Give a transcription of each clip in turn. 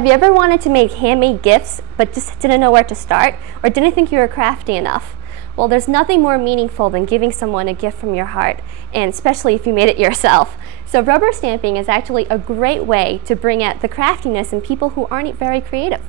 Have you ever wanted to make handmade gifts but just didn't know where to start, or didn't think you were crafty enough? Well, there's nothing more meaningful than giving someone a gift from your heart, and especially if you made it yourself. So rubber stamping is actually a great way to bring out the craftiness in people who aren't very creative.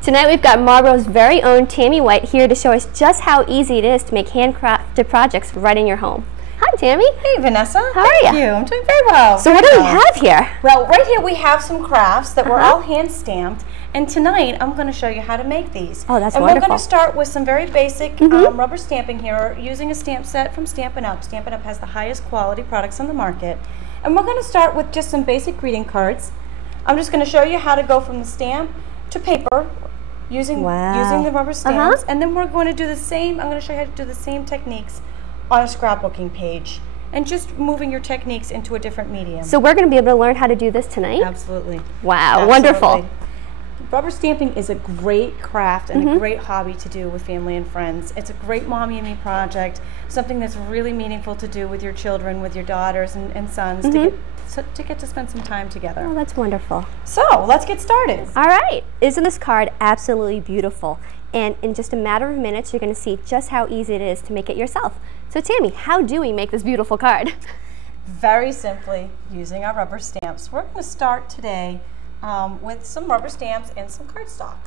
Tonight we've got Marlboro's very own Tammy White here to show us just how easy it is to make handcrafted projects right in your home. Hi, Tammy. Hey, Vanessa. How are you? Thank you. I'm doing very well. So what do we have here? Well, right here we have some crafts that were all hand stamped, and tonight I'm going to show you how to make these. Oh, that's wonderful. wonderful. We're going to start with some very basic rubber stamping here, using a stamp set from Stampin' Up. Stampin' Up has the highest quality products on the market. And we're going to start with just some basic greeting cards. I'm just going to show you how to go from the stamp to paper using the rubber stamps, and then we're going to do the same. I'm going to show you how to do the same techniques on a scrapbooking page, and just moving your techniques into a different medium. So we're going to be able to learn how to do this tonight? Absolutely. Wow, Absolutely. wonderful. Rubber stamping is a great craft and a great hobby to do with family and friends. It's a great mommy and me project, something that's really meaningful to do with your children, with your daughters and sons, to get to spend some time together. Oh, that's wonderful. So, let's get started. All right. Isn't this card absolutely beautiful? And in just a matter of minutes, you're going to see just how easy it is to make it yourself. So Tammy, how do we make this beautiful card? Very simply, using our rubber stamps. We're going to start today with some rubber stamps and some cardstock.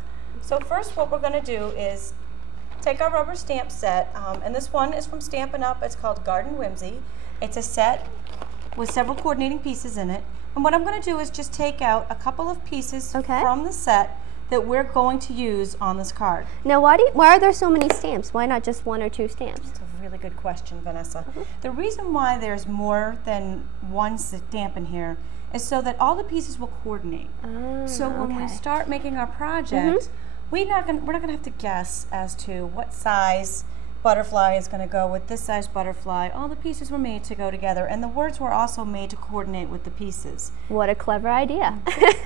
So first what we're going to do is take our rubber stamp set, and this one is from Stampin' Up. It's called Garden Whimsy. It's a set with several coordinating pieces in it. And what I'm going to do is just take out a couple of pieces from the set that we're going to use on this card. Now, why are there so many stamps? Why not just one or two stamps? That's a really good question, Vanessa. The reason why there's more than one stamp in here is so that all the pieces will coordinate. So when we start making our project, we're not going to have to guess as to what size butterfly is going to go with this size butterfly. All the pieces were made to go together, and the words were also made to coordinate with the pieces. What a clever idea.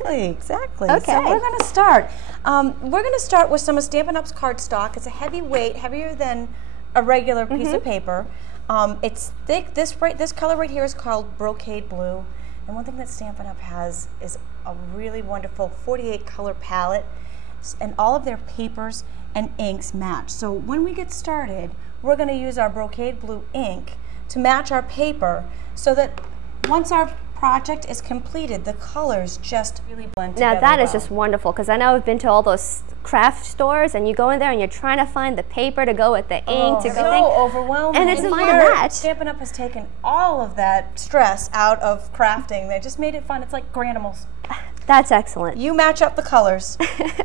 Exactly. Okay. So we're going to start. We're going to start with some of Stampin' Up's cardstock. It's a heavy weight, heavier than a regular piece of paper. It's thick. This color right here is called brocade blue. And one thing that Stampin' Up has is a really wonderful 48 color palette, and all of their papers and inks match. So when we get started, we're going to use our brocade blue ink to match our paper, so that once our project is completed, the colors just really blend together. Now that is just wonderful, because I know I've been to all those craft stores, and you go in there and you're trying to find the paper to go with the ink to go. So overwhelming. And it's fun to match. Stampin' Up has taken all of that stress out of crafting. They just made it fun. It's like Granimals. That's excellent. You match up the colors.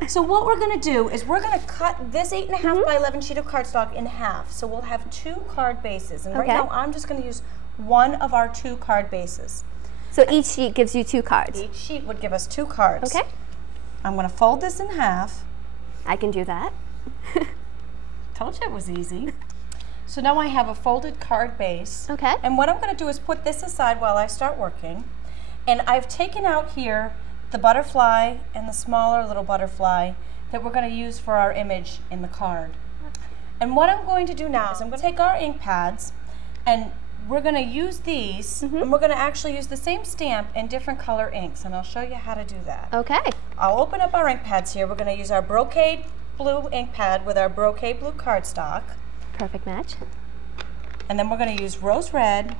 So what we're going to do is we're going to cut this 8.5 by 11 sheet of cardstock in half. So we'll have 2 card bases. And right now I'm just going to use one of our 2 card bases. So each sheet gives you 2 cards? Each sheet would give us 2 cards. Okay. I'm going to fold this in half. I can do that. Told you it was easy. So now I have a folded card base. Okay. And what I'm going to do is put this aside while I start working. And I've taken out here the butterfly and the smaller little butterfly that we're going to use for our image in the card. And what I'm going to do now is I'm going to take our ink pads, and we're going to use these, and we're going to actually use the same stamp in different color inks, and I'll show you how to do that. Okay. I'll open up our ink pads here. We're going to use our brocade blue ink pad with our brocade blue cardstock. Perfect match. And then we're going to use rose red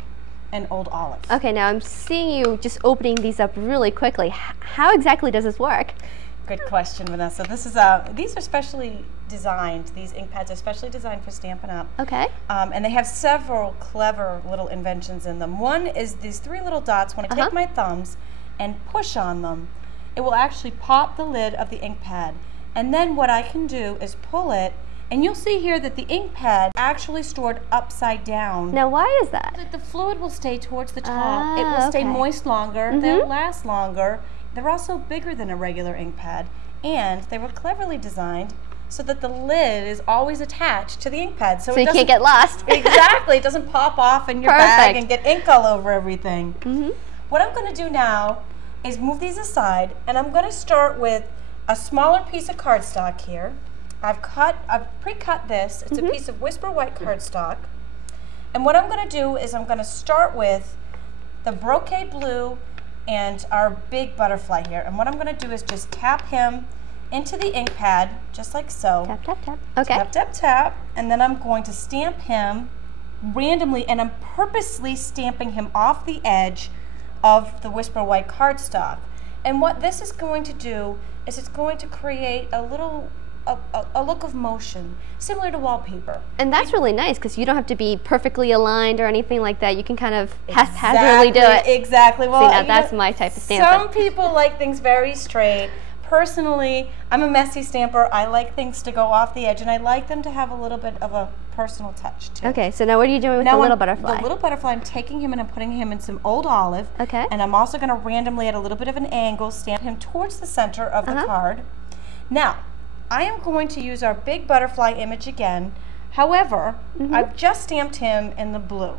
and old olive. Okay, now I'm seeing you just opening these up really quickly. How exactly does this work? Good question, Vanessa. This is these are specially designed. These ink pads are specially designed for Stampin' Up. Okay. And they have several clever little inventions in them. One is these 3 little dots. When I take my thumbs and push on them, it will actually pop the lid of the ink pad. And then what I can do is pull it, and you'll see here that the ink pad actually stored upside down. Now why is that? The fluid will stay towards the top. It will stay moist longer. They'll last longer. They're also bigger than a regular ink pad, and they were cleverly designed so that the lid is always attached to the ink pad. So you can't get lost. Exactly. It doesn't pop off in your bag and get ink all over everything. What I'm going to do now is move these aside, and I'm going to start with a smaller piece of cardstock here. I've pre-cut this. It's a piece of Whisper White cardstock. And what I'm going to do is I'm going to start with the brocade blue and our big butterfly here. And what I'm going to do is just tap him into the ink pad, just like so. Tap, tap, tap. Okay. Tap, tap, tap. And then I'm going to stamp him randomly, and I'm purposely stamping him off the edge of the Whisper White cardstock. And what this is going to do is it's going to create a little a look of motion, similar to wallpaper. And that's really nice because you don't have to be perfectly aligned or anything like that. You can kind of haphazardly do it. Exactly. Well, see, now that's my type of stamping. Some people like things very straight. Personally, I'm a messy stamper. I like things to go off the edge, and I like them to have a little bit of a personal touch too. Okay, so now what are you doing with the little butterfly? The little butterfly, I'm taking him and I'm putting him in some old olive. Okay. And I'm also going to randomly, at a little bit of an angle, stamp him towards the center of the card. Now, I am going to use our big butterfly image again. However, I've just stamped him in the blue.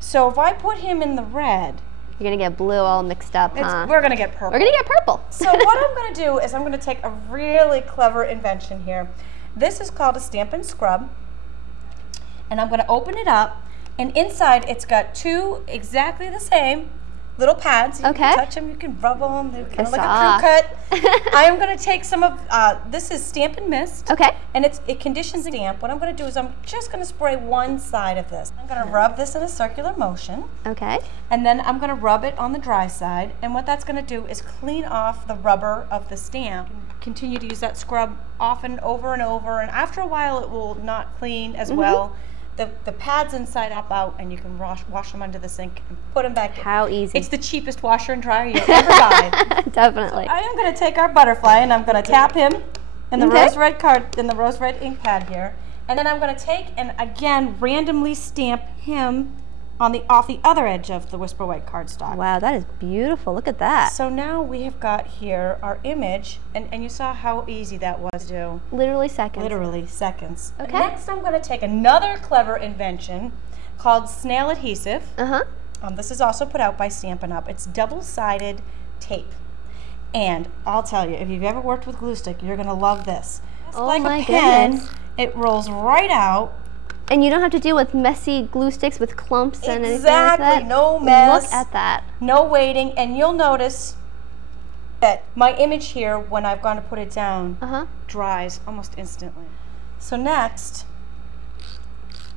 So if I put him in the red, you're going to get blue all mixed up, huh? We're going to get purple. We're going to get purple. So what I'm going to do is I'm going to take a really clever invention here. This is called a Stampin' Scrub. And I'm going to open it up. And inside it's got two exactly the same little pads. You can touch them, you can rub them. They're kind of like a crew cut. I am going to take some of, this is Stampin' Mist. Okay. And it conditions the stamp. What I'm going to do is I'm just going to spray one side of this. I'm going to rub this in a circular motion. Okay. And then I'm going to rub it on the dry side. And what that's going to do is clean off the rubber of the stamp. Continue to use that scrub often over and over. And after a while it will not clean as well. The pads inside up out, and you can wash them under the sink and put them back in. How easy. It's the cheapest washer and dryer you'll ever buy. Definitely. So I am going to take our butterfly and I'm going to tap him in the rose red ink pad here. And then I'm going to take and again randomly stamp him on off the other edge of the Whisper White cardstock. Wow, that is beautiful. Look at that. So now we have got here our image, and you saw how easy that was to do. Literally seconds. Literally seconds. Okay. Next I'm going to take another clever invention called snail adhesive. This is also put out by Stampin' Up. It's double-sided tape. And I'll tell you, if you've ever worked with glue stick, you're going to love this. It's like a pen. Goodness. It rolls right out. And you don't have to deal with messy glue sticks with clumps and anything like that. Exactly, no mess. Look at that. No waiting, and you'll notice that my image here, when I've gone to put it down, dries almost instantly. So next,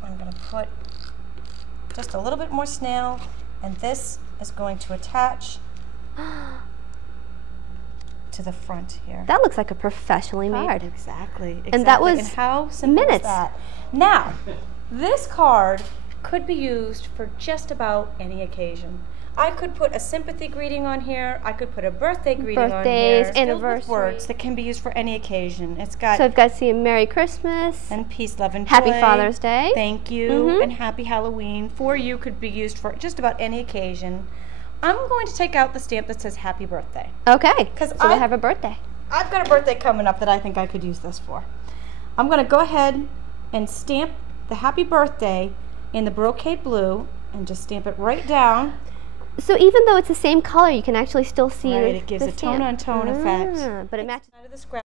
I'm going to put just a little bit more snail, and this is going to attach to the front here. That looks like a professionally made card. Exactly. And that was and how simple minutes. Is that? Now, this card could be used for just about any occasion. I could put a sympathy greeting on here. I could put a birthday greeting on here. Birthdays, anniversaries. Words that can be used for any occasion. It's got. So I've got to see Merry Christmas. And peace, love, and joy. Happy Father's Day. Thank you. And Happy Halloween. For you could be used for just about any occasion. I'm going to take out the stamp that says Happy Birthday. Okay. Because so I have a birthday. I've got a birthday coming up that I think I could use this for. I'm going to go ahead and stamp the Happy Birthday in the brocade blue and just stamp it right down. So even though it's the same color, you can actually still see it gives a tone-on-tone effect. But it matches. Out of the scrap.